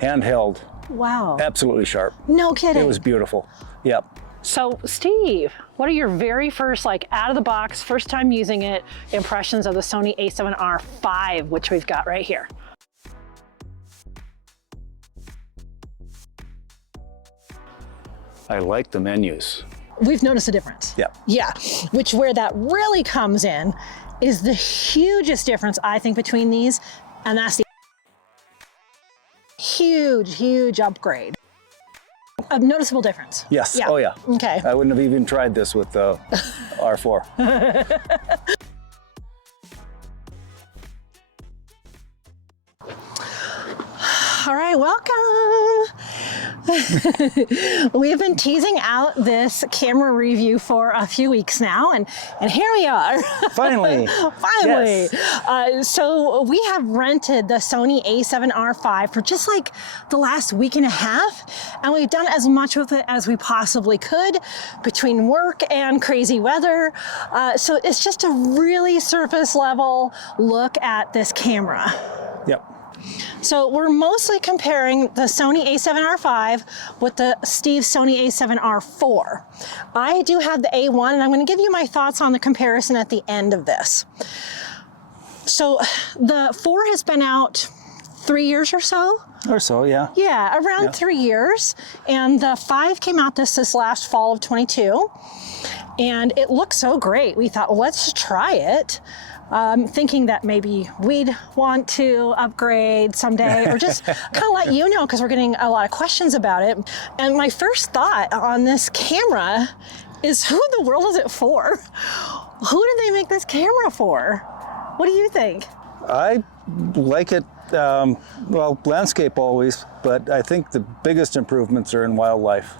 Handheld. Wow. Absolutely sharp. No kidding. It was beautiful. Yep. So Steve, what are your very first, like out of the box, first time using it, impressions of the Sony A7RV, which we've got right here? I like the menus. We've noticed a difference. Yeah. Yeah, which where that really comes in is the hugest difference, I think, between these, and that's the huge upgrade. A noticeable difference. Yes. Yeah. Oh yeah. Okay. I wouldn't have even tried this with the R4. All right, welcome. We've been teasing out this camera review for a few weeks now, and here we are. Finally. Finally. Yes. So we have rented the Sony A7RV for just like the last week and a half, and we've done as much with it as we possibly could between work and crazy weather. So it's just a really surface level look at this camera. Yep. So we're mostly comparing the Sony A7RV with the Steve Sony A7R4. I do have the A1, and I'm going to give you my thoughts on the comparison at the end of this. So the 4 has been out 3 years or so. Or so, yeah. Yeah, around 3 years. And the 5 came out this last fall of 22. And it looked so great. We thought, well, let's try it. Thinking that maybe we'd want to upgrade someday, or just kind of let you know, because we're getting a lot of questions about it. And my first thought on this camera is, who in the world is it for? Who did they make this camera for? What do you think? I like it, well, landscape always, but I think the biggest improvements are in wildlife.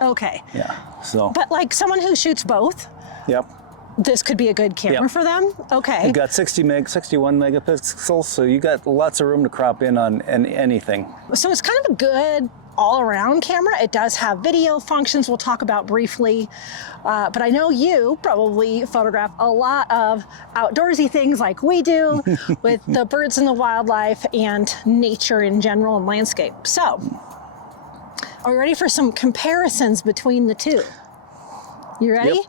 Okay. Yeah, so. But like someone who shoots both, Yep. this could be a good camera for them? Okay. You got 61 megapixels, so you got lots of room to crop in on anything. So it's kind of a good all-around camera. It does have video functions we'll talk about briefly, but I know you probably photograph a lot of outdoorsy things like we do with the birds and the wildlife and nature in general and landscape. So, are you ready for some comparisons between the two? You ready? Yep.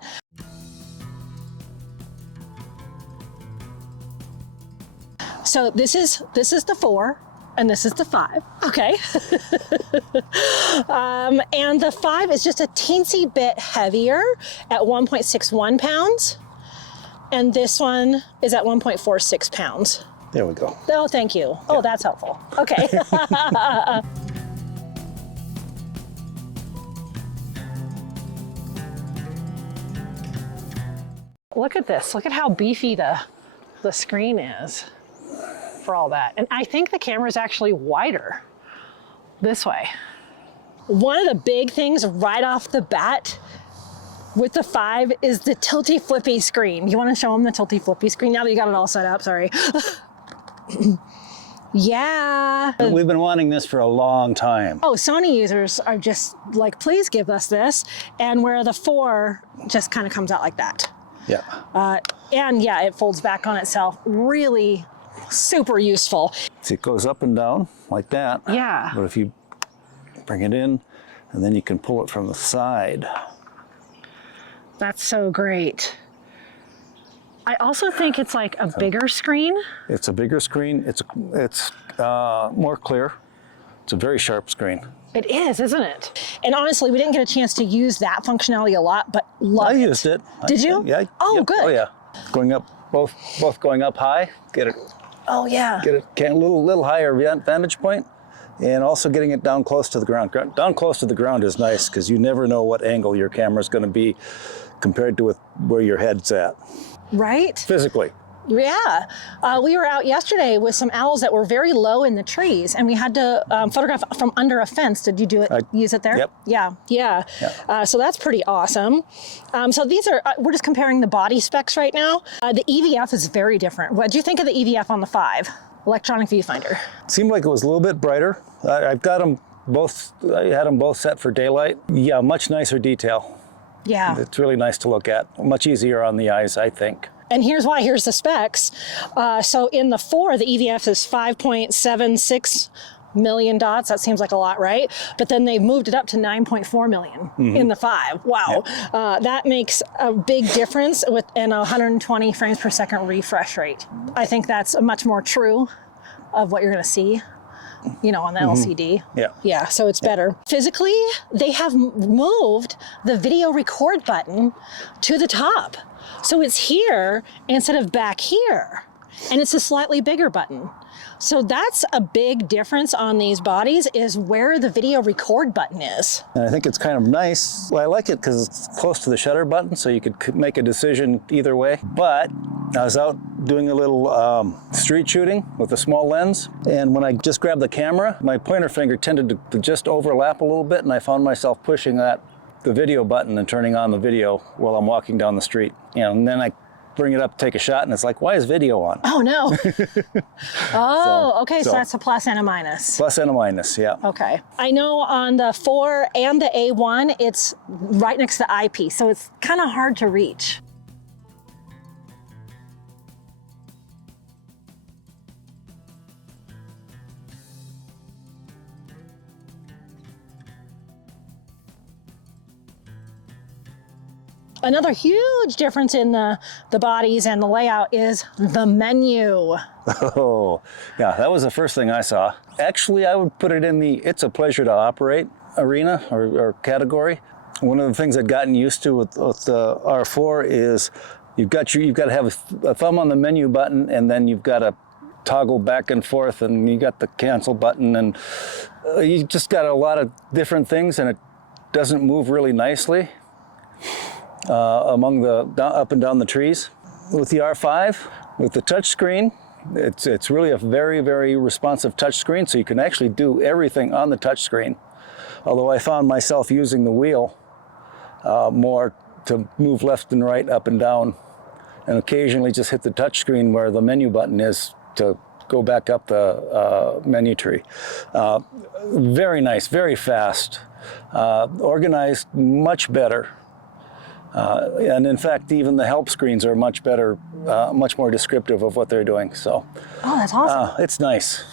So this is the 4 and this is the 5. Okay. And the 5 is just a teensy bit heavier at 1.61 pounds. And this one is at 1.46 pounds. There we go. Oh, thank you. Oh, that's helpful. Okay. Look at this. Look at how beefy the screen is for all that. And I think the camera is actually wider this way. One of the big things right off the bat with the 5 is the tilty flippy screen. You want to show them the tilty flippy screen now that you got it all set up? Sorry. Yeah. We've been wanting this for a long time. Oh, Sony users are just like, please give us this. And where the 4 just kind of comes out like that. Yeah. And yeah, it folds back on itself. Really super useful. See, it goes up and down like that. Yeah. But if you bring it in, and then you can pull it from the side. That's so great. I also think it's like a bigger screen. It's a bigger screen. It's more clear. It's a very sharp screen. It is, isn't it? And honestly, we didn't get a chance to use that functionality a lot, but love it. I used it. Did you? Yeah. Oh, yep. good. Oh yeah. Going up, both going up high. Get it. Oh yeah. Get it. A little higher vantage point, and also getting it down close to the ground. Down close to the ground is nice because you never know what angle your camera is going to be compared to where your head's at. Right? Physically. Yeah. We were out yesterday with some owls that were very low in the trees, and we had to photograph from under a fence. Did you do it? Use it there? Yep. Yeah. So that's pretty awesome. So these are, we're just comparing the body specs right now. The EVF is very different. What do you think of the EVF on the 5? Electronic viewfinder. Seemed like it was a little bit brighter. I've got them both, I had them both set for daylight. Yeah, much nicer detail. Yeah. It's really nice to look at. Much easier on the eyes, I think. And here's why. Here's the specs. So in the 4, the EVF is 5.76 million dots. That seems like a lot, right? But then they've moved it up to 9.4 million in the 5. Wow. Yeah. That makes a big difference with an 120 frames per second refresh rate. I think that's much more true of what you're going to see, you know, on the LCD. Yeah, so it's better. Physically, they have moved the video record button to the top. So it's here instead of back here. And it's a slightly bigger button. So that's a big difference on these bodies, is where the video record button is. And I think it's kind of nice. Well, I like it because it's close to the shutter button, so you could make a decision either way. But I was out doing a little street shooting with a small lens, and when I just grabbed the camera, my pointer finger tended to just overlap a little bit, and I found myself pushing the video button and turning on the video while I'm walking down the street. You know, and then I bring it up, take a shot, and it's like, why is video on? Oh, no. Okay, so that's a plus and a minus. Plus and a minus, yeah. Okay. I know on the 4 and the A1, it's right next to the eyepiece, so it's kind of hard to reach. Another huge difference in the bodies and the layout is the menu. Oh, yeah, that was the first thing I saw. Actually, I would put it in the it's a pleasure to operate arena or category. One of the things I've gotten used to with the R4 is you've got to have a thumb on the menu button, and then you've got to toggle back and forth, and you got the cancel button, and you just got a lot of different things, and it doesn't move really nicely among the up and down the trees. With the R5, with the touch screen, it's really a very, very responsive touch screen, so you can actually do everything on the touch screen. Although I found myself using the wheel more to move left and right, up and down, and occasionally just hit the touch screen where the menu button is to go back up the menu tree. Very nice, very fast, organized, much better. And in fact, even the help screens are much better, much more descriptive of what they're doing. So, oh, that's awesome. It's nice.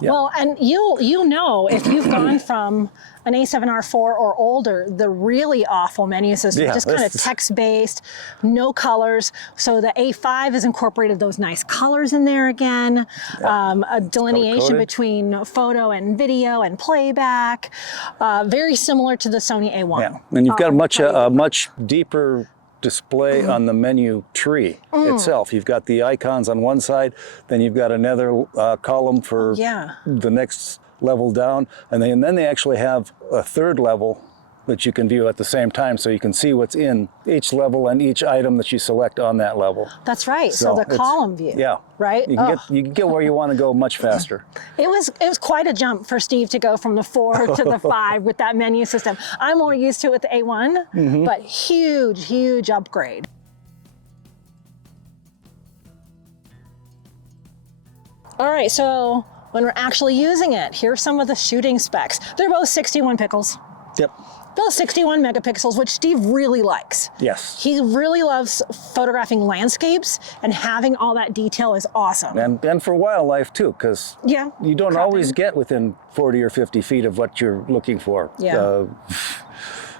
Yeah. Well, and you'll know if you've gone from an A7R4 or older, the really awful menu system, just kind of text-based, no colors. So the A5 has incorporated those nice colors in there again, a delineation between photo and video and playback, very similar to the Sony A1. Yeah, and you've got a much deeper display on the menu tree itself. You've got the icons on one side, then you've got another column for the next level down, and then they actually have a third level that you can view at the same time, so you can see what's in each level and each item that you select on that level. That's right. So the column view. Yeah. Right. You can get where you want to go much faster. It was quite a jump for Steve to go from the 4 to the 5 with that menu system. I'm more used to it with the A1, but huge upgrade. All right, so when we're actually using it, here's some of the shooting specs. They're both 61 pixels. Yep. Both 61 megapixels, which Steve really likes. Yes. He really loves photographing landscapes, and having all that detail is awesome. And for wildlife too, because you don't always get within 40 or 50 feet of what you're looking for. Yeah.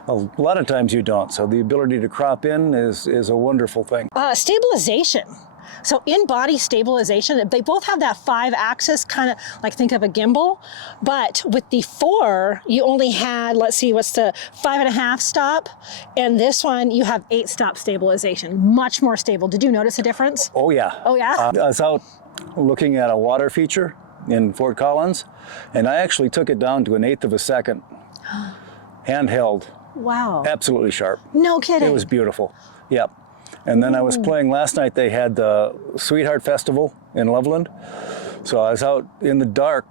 A lot of times you don't. So the ability to crop in is a wonderful thing. Stabilization. So in body stabilization, they both have that 5-axis kind of like, think of a gimbal, but with the 4, you only had, let's see, what's the 5.5 stop, and this one you have 8 stop stabilization, much more stable. Did you notice a difference? Oh yeah. Oh yeah? I was out looking at a water feature in Fort Collins, and I actually took it down to 1/8 of a second, handheld. Wow. Absolutely sharp. No kidding. It was beautiful. Yep. And then I was playing last night. They had the Sweetheart Festival in Loveland. So I was out in the dark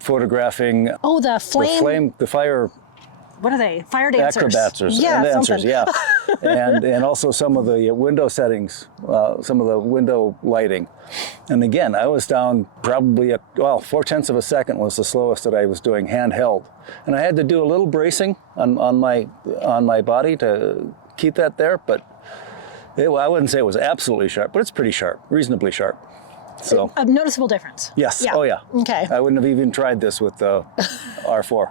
photographing the fire. What are they? Fire dancers. Acrobats yeah, and dancers, yeah. and also some of the window settings, some of the window lighting. And again, I was down probably 4/10 of a second was the slowest that I was doing handheld. And I had to do a little bracing on my body to keep that there, but I wouldn't say it was absolutely sharp, but it's pretty sharp, reasonably sharp. So a noticeable difference. yes, Yeah. oh yeah. Okay. I wouldn't have even tried this with the R4.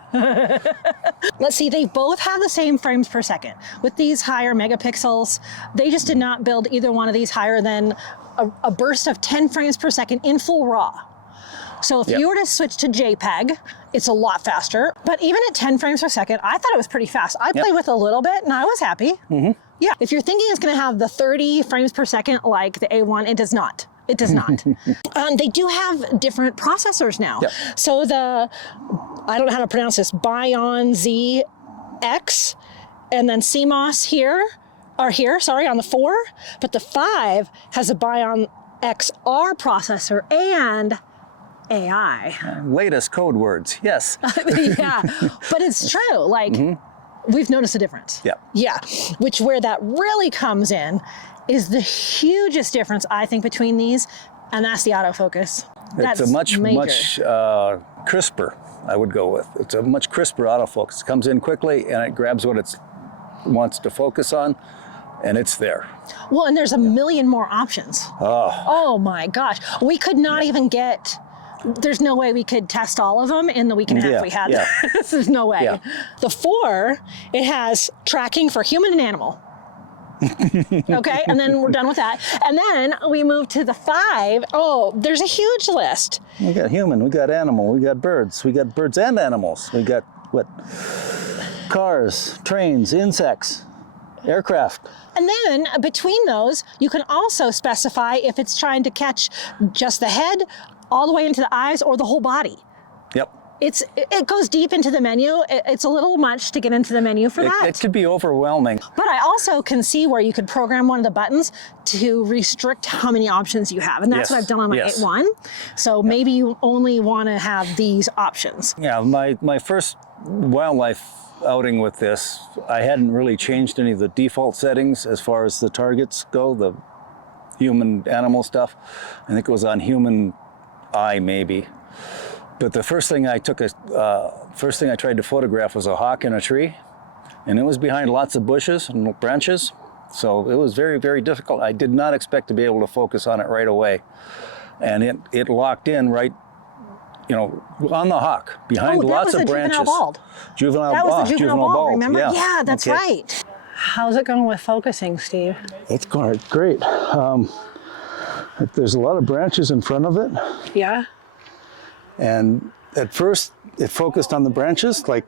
Let's see, they both have the same frames per second. With these higher megapixels, they just did not build either one of these higher than a burst of 10 frames per second in full RAW. So if you were to switch to JPEG, it's a lot faster. But even at 10 frames per second, I thought it was pretty fast. I played with a little bit and I was happy. Yeah, if you're thinking it's gonna have the 30 frames per second like the A1, it does not. It does not. They do have different processors now. So I don't know how to pronounce this, Bion ZX, and then CMOS here, on the 4, but the 5 has a Bion XR processor and AI. Latest code words, yes. Yeah, but it's true, like, we've noticed a difference. Yeah, where that really comes in is the hugest difference, I think, between these, and that's the autofocus. It's a much crisper, I would go with. It's a much crisper autofocus. It comes in quickly and it grabs what it wants to focus on, and it's there. Well, and there's a million more options. Oh my gosh. We could not even there's no way we could test all of them in the week and a half we had. There's no way. The 4, it has tracking for human and animal. Okay, and then we're done with that. And then we move to the 5. Oh, there's a huge list. We got human, we got animal, we got birds and animals. We got what? Cars, trains, insects, aircraft. And then between those, you can also specify if it's trying to catch just the head, all the way into the eyes, or the whole body. Yep. It goes deep into the menu. It's a little much to get into the menu for that. It could be overwhelming. But I also can see where you could program one of the buttons to restrict how many options you have. And that's what I've done on my A1. So maybe you only want to have these options. Yeah, my first wildlife outing with this, I hadn't really changed any of the default settings as far as the targets go, the human animal stuff. I think it was on human eye maybe. But the first thing I tried to photograph was a hawk in a tree, and it was behind lots of bushes and branches. So it was very, very difficult. I did not expect to be able to focus on it right away. And it locked in right, on the hawk, behind lots of branches. That was the juvenile bald, remember? Yeah, that's right. How's it going with focusing, Steve? It's going great. There's a lot of branches in front of it. Yeah. And at first, it focused on the branches, like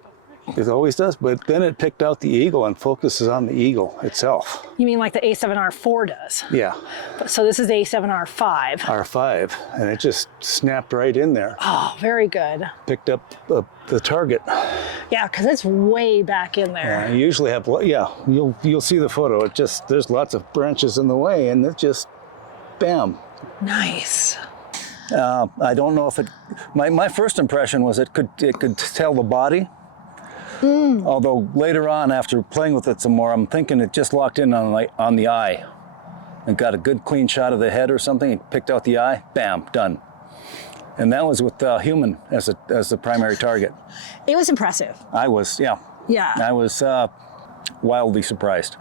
it always does, but then it picked out the eagle and focuses on the eagle itself. You mean like the A7R4 does? Yeah. So this is the A7R5. R5, and it just snapped right in there. Oh, very good. Picked up the target. Yeah, because it's way back in there. Yeah, you usually have, you'll see the photo. There's lots of branches in the way, and it just, bam. Nice. I don't know if my first impression was it could tell the body. Although later on, after playing with it some more, I'm thinking it just locked in on the eye and got a good clean shot of the head or something. It picked out the eye, bam, done. And that was with human as the primary target. It was impressive. I was, yeah. I was wildly surprised.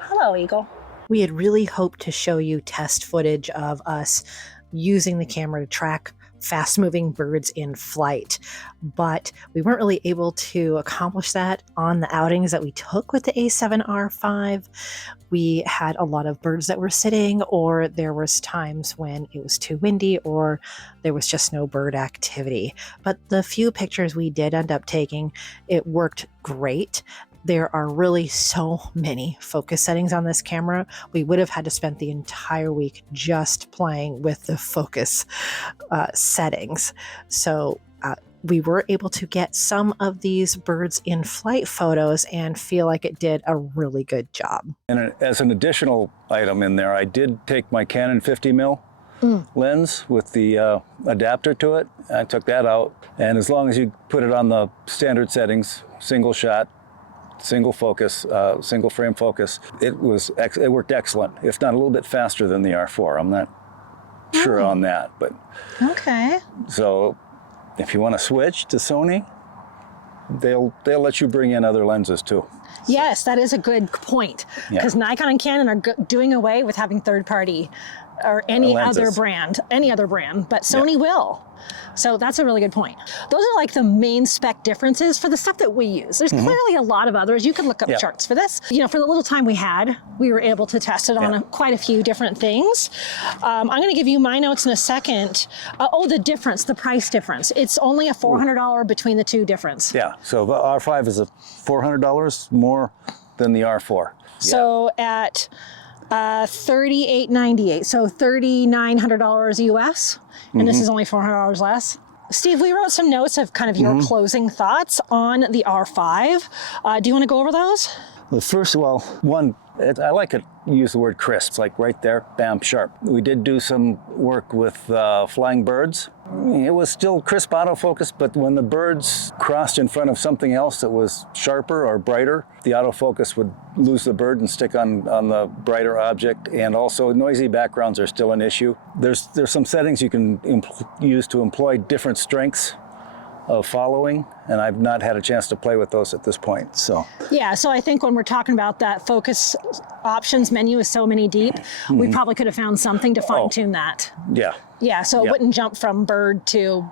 Hello, Eagle. We had really hoped to show you test footage of us using the camera to track fast-moving birds in flight, but we weren't really able to accomplish that on the outings that we took with the A7RV. We had a lot of birds that were sitting, or there was times when it was too windy, or there was just no bird activity. But the few pictures we did end up taking, it worked great. There are really so many focus settings on this camera. We would have had to spend the entire week just playing with the focus settings. So we were able to get some of these birds in flight photos and feel like it did a really good job. And as an additional item in there, I did take my Canon 50mm lens with the adapter to it. I took that out. And as long as you put it on the standard settings, single shot, single focus, single frame focus, it worked excellent, if not a little bit faster than the R4. I'm not sure on that, but okay. So if you want to switch to Sony, they'll let you bring in other lenses too. Yes, that is a good point, because Nikon and Canon are doing away with having third-party or any lenses. other brand, but Sony will. So that's a really good point. Those are like the main spec differences for the stuff that we use. There's clearly a lot of others. You can look up charts for this. You know, for the little time we had, we were able to test it on quite a few different things. I'm going to give you my notes in a second. The difference, the price difference. It's only a $400 between the two difference. Yeah, so the R5 is a $400 more than the R4. So at $38.98, so $3,900 US, and this is only $400 less. Steve, we wrote some notes of kind of your closing thoughts on the R5. Do you want to go over those? Well, first of all, I like to use the word crisp. It's like right there, bam, sharp. We did do some work with flying birds. It was still crisp autofocus, but when the birds crossed in front of something else that was sharper or brighter, the autofocus would lose the bird and stick on the brighter object. And also noisy backgrounds are still an issue. There's some settings you can use to employ different strengths of following, and I've not had a chance to play with those at this point. So yeah, so I think when we're talking about that focus options menu is so many deep, we probably could have found something to fine tune that. Yeah. Yeah, so it wouldn't jump from bird to,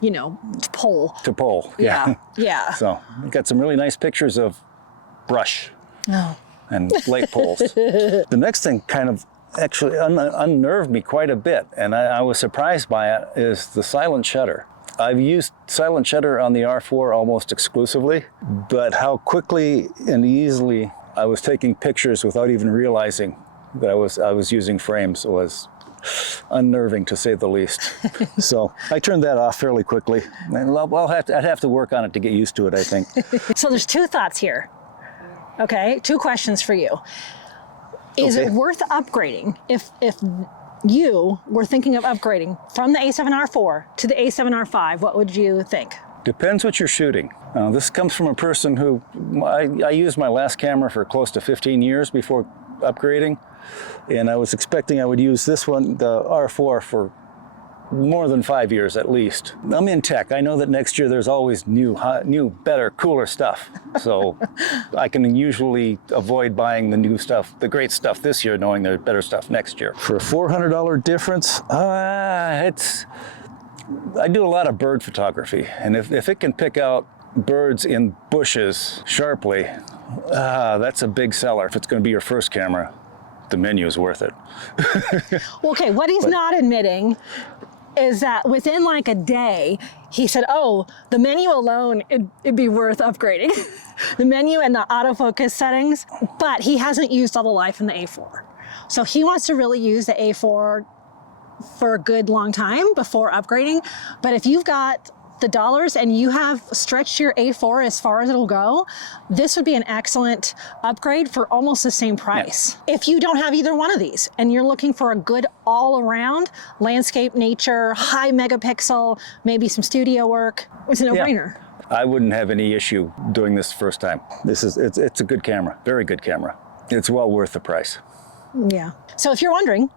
you know, pole. To pole. Yeah. Yeah. So we got some really nice pictures of brush and lake poles. The next thing kind of actually unnerved me quite a bit, and I was surprised by it, is the silent shutter. I've used silent shutter on the R4 almost exclusively, but how quickly and easily I was taking pictures without even realizing that I was using frames was unnerving, to say the least. So I turned that off fairly quickly. And I'd have to work on it to get used to it, I think. So there's two thoughts here. Okay, two questions for you. Is it worth upgrading if you were thinking of upgrading from the A7R4 to the A7R5? What would you think? Depends what you're shooting. This comes from a person who, I used my last camera for close to 15 years before upgrading, and I was expecting I would use this one, the R4, for more than 5 years at least. I'm in tech. I know that next year there's always new, better, cooler stuff. So I can usually avoid buying the new stuff, the great stuff this year, knowing there's better stuff next year. For a $400 difference, I do a lot of bird photography. And if it can pick out birds in bushes sharply, that's a big seller. If it's going to be your first camera, the menu is worth it. Okay, what he's not admitting is that within like a day, he said, oh, the menu alone, it'd be worth upgrading. The menu and the autofocus settings, but he hasn't used all the life in the A4. So he wants to really use the A4 for a good long time before upgrading. But if you've got the dollars and you have stretched your A4 as far as it'll go, this would be an excellent upgrade for almost the same price. Yeah. If you don't have either one of these and you're looking for a good all-around landscape, nature, high megapixel, maybe some studio work, it's a no-brainer. I wouldn't have any issue doing this first time. It's a good camera, very good camera. It's well worth the price. Yeah. So if you're wondering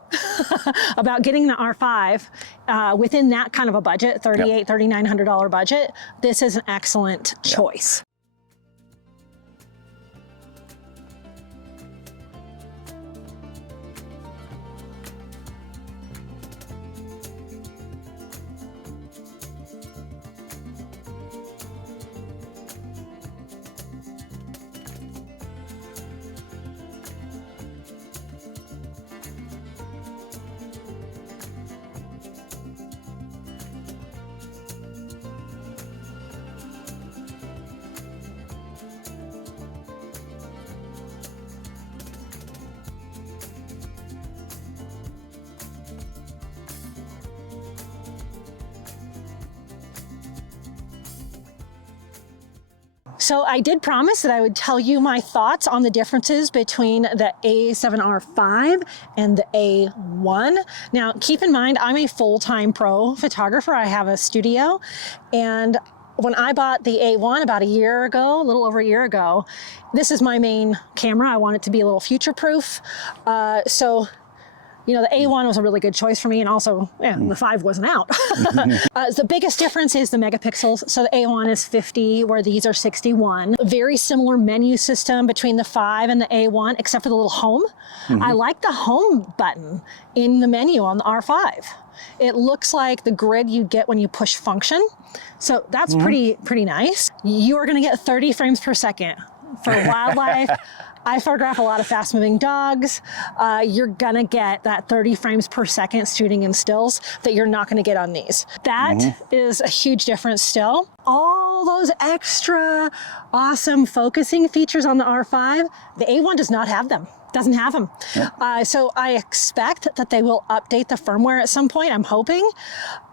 about getting the R5 within that kind of a budget, $3,800, $3,900 budget, this is an excellent choice. So I did promise that I would tell you my thoughts on the differences between the A7RV and the A1. Now, keep in mind, I'm a full-time pro photographer. I have a studio, and when I bought the A1 about a year ago, a little over a year ago, this is my main camera. I want it to be a little future-proof. So You know, the A1 was a really good choice for me, and also the 5 wasn't out. The biggest difference is the megapixels. So the A1 is 50, where these are 61. Very similar menu system between the 5 and the A1, except for the little home. I like the home button in the menu on the R5. It looks like the grid you get when you push function. So that's pretty nice. You are going to get 30 frames per second for wildlife. I photograph a lot of fast moving dogs. You're gonna get that 30 frames per second shooting in stills that you're not gonna get on these. That is a huge difference still. All those extra awesome focusing features on the R5, the A1 does not have them. Doesn't have them. So I expect that they will update the firmware at some point, I'm hoping,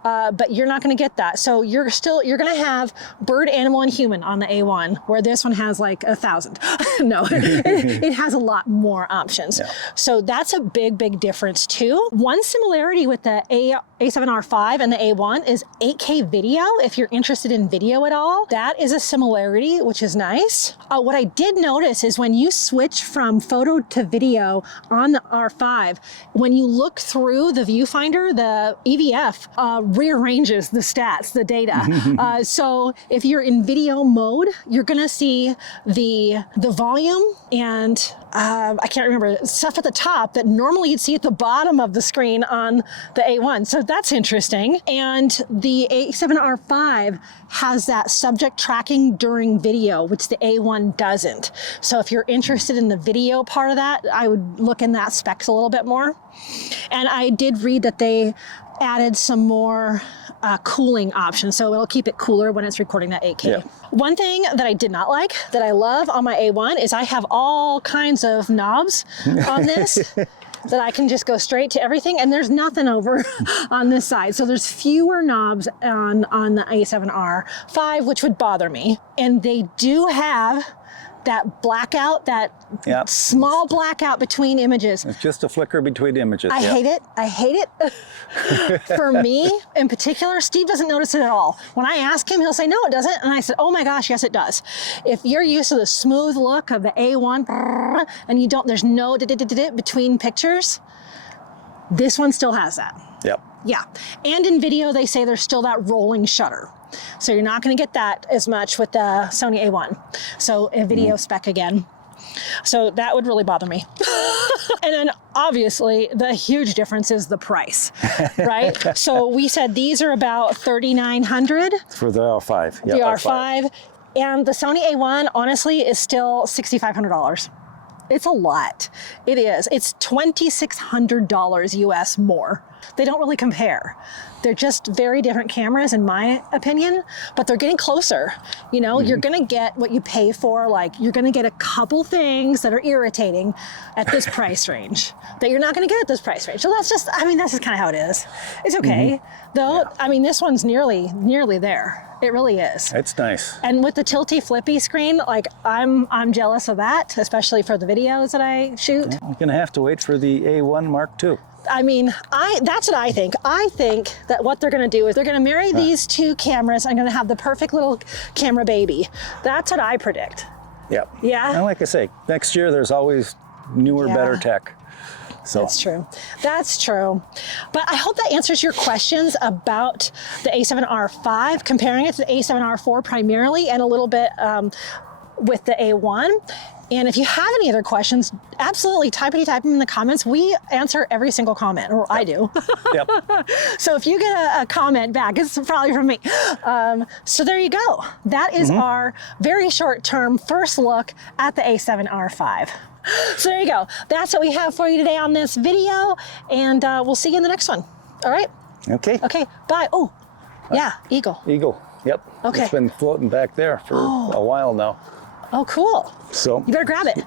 but you're not gonna get that. So you're gonna have bird, animal, and human on the A1, where this one has like 1,000. No, it has a lot more options. So that's a big difference too. One similarity with the A7RV and the A1 is 8K video. If you're interested in video at all, that is a similarity, which is nice. What I did notice is when you switch from photo to video on the R5, when you look through the viewfinder, the EVF rearranges the stats, the data. So if you're in video mode, you're gonna see the volume and I can't remember, stuff at the top that normally you'd see at the bottom of the screen on the A1. So that's interesting. And the A7RV has that subject tracking during video, which the A1 doesn't. So if you're interested in the video part of that, I would look in that specs a little bit more. And I did read that they added some more cooling options, so it'll keep it cooler when it's recording that 8K. One thing that I did not like, that I love on my A1, is I have all kinds of knobs on this that I can just go straight to everything, and there's nothing over on this side. So there's fewer knobs on the A7R5, which would bother me. And they do have that blackout, that small blackout between images. It's just a flicker between images. I hate it. I hate it. For me in particular, Steve doesn't notice it at all. When I ask him, he'll say, no, it doesn't. And I said, oh my gosh, yes, it does. If you're used to the smooth look of the A1 and you don't, there's no between pictures, this one still has that. Yeah. And in video, they say there's still that rolling shutter. So you're not going to get that as much with the Sony A1. So a video spec again. So that would really bother me. And then obviously the huge difference is the price, right? So we said these are about $3,900 for the R5. The R5. And the Sony A1, honestly, is still $6,500. It's a lot. It is. It's $2,600 US more. They don't really compare. They're just very different cameras in my opinion, but they're getting closer. You know, you're gonna get what you pay for. Like, you're gonna get a couple things that are irritating at this price range that you're not gonna get at this price range. So that's just, I mean, that's just kind of how it is. It's okay. Though, I mean, this one's nearly there. It really is. It's nice. And with the tilty flippy screen, like I'm jealous of that, especially for the videos that I shoot. You're gonna have to wait for the A1 Mark II. I mean, that's what I think. I think that what they're gonna do is they're gonna marry these two cameras and gonna have the perfect little camera baby. That's what I predict. Yeah. And like I say, next year there's always newer, better tech. So that's true. That's true. But I hope that answers your questions about the A7R5, comparing it to the A7R4 primarily, and a little bit with the A1. And if you have any other questions, absolutely type them in the comments. We answer every single comment, or I do. So if you get a comment back, it's probably from me. So there you go. That is our very short-term first look at the A7R5. So there you go. That's what we have for you today on this video, and we'll see you in the next one. All right? Okay. Okay, bye. Oh, yeah, eagle. Eagle, yep. Okay. It's been floating back there for a while now. Oh, cool. So you better grab it.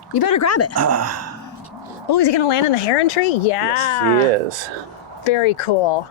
Oh, is he gonna land in the heron tree? Yeah. Yes, he is. Very cool.